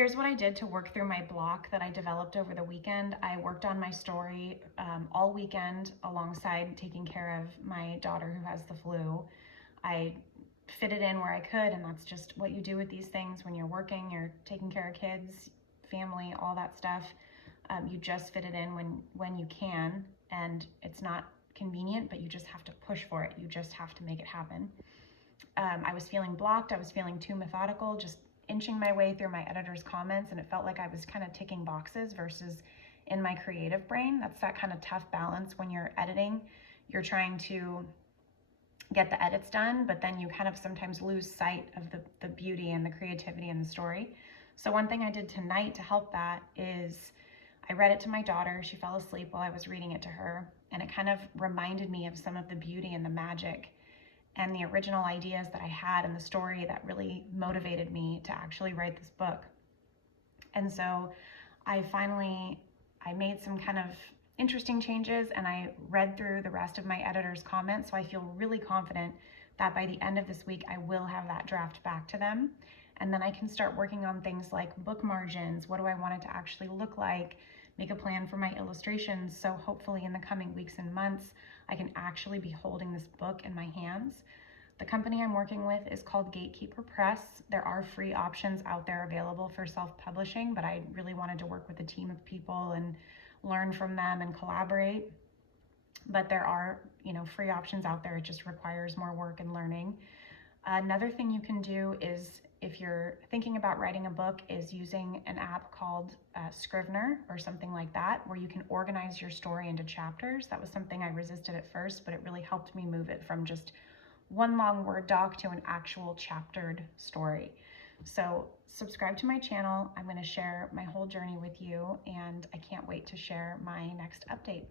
Here's what I did to work through my block that I developed over the weekend. I worked on my story all weekend alongside taking care of my daughter who has the flu. I fit it in where I could, and that's just what you do with these things when you're working, you're taking care of kids, family, all that stuff. You just fit it in when you can, and it's not convenient, but you just have to push for it. You just have to make it happen. I was feeling blocked. I was feeling too methodical, just inching my way through my editor's comments, and it felt like I was kind of ticking boxes versus in my creative brain. That's that kind of tough balance when you're editing. You're trying to get the edits done, but then you kind of sometimes lose sight of the beauty and the creativity in the story. So one thing I did tonight to help that is I read it to my daughter. She fell asleep while I was reading it to her, and it kind of reminded me of some of the beauty and the magic and the original ideas that I had in the story that really motivated me to actually write this book. And so I made some kind of interesting changes, and I read through the rest of my editor's comments, so I feel really confident that by the end of this week I will have that draft back to them, and then I can start working on things like book margins. What do I want it to actually look like? Make a plan for my illustrations, so hopefully in the coming weeks and months I can actually be holding this book in my hands. The company I'm working with is called Gatekeeper Press. There are free options out there available for self-publishing, but I really wanted to work with a team of people and learn from them and collaborate. But there are, free options out there. It just requires more work and learning. Another thing you can do is, if you're thinking about writing a book, is using an app called Scrivener or something like that, where you can organize your story into chapters. That was something I resisted at first, but it really helped me move it from just one long Word doc to an actual chaptered story. So subscribe to my channel. I'm going to share my whole journey with you, and I can't wait to share my next update.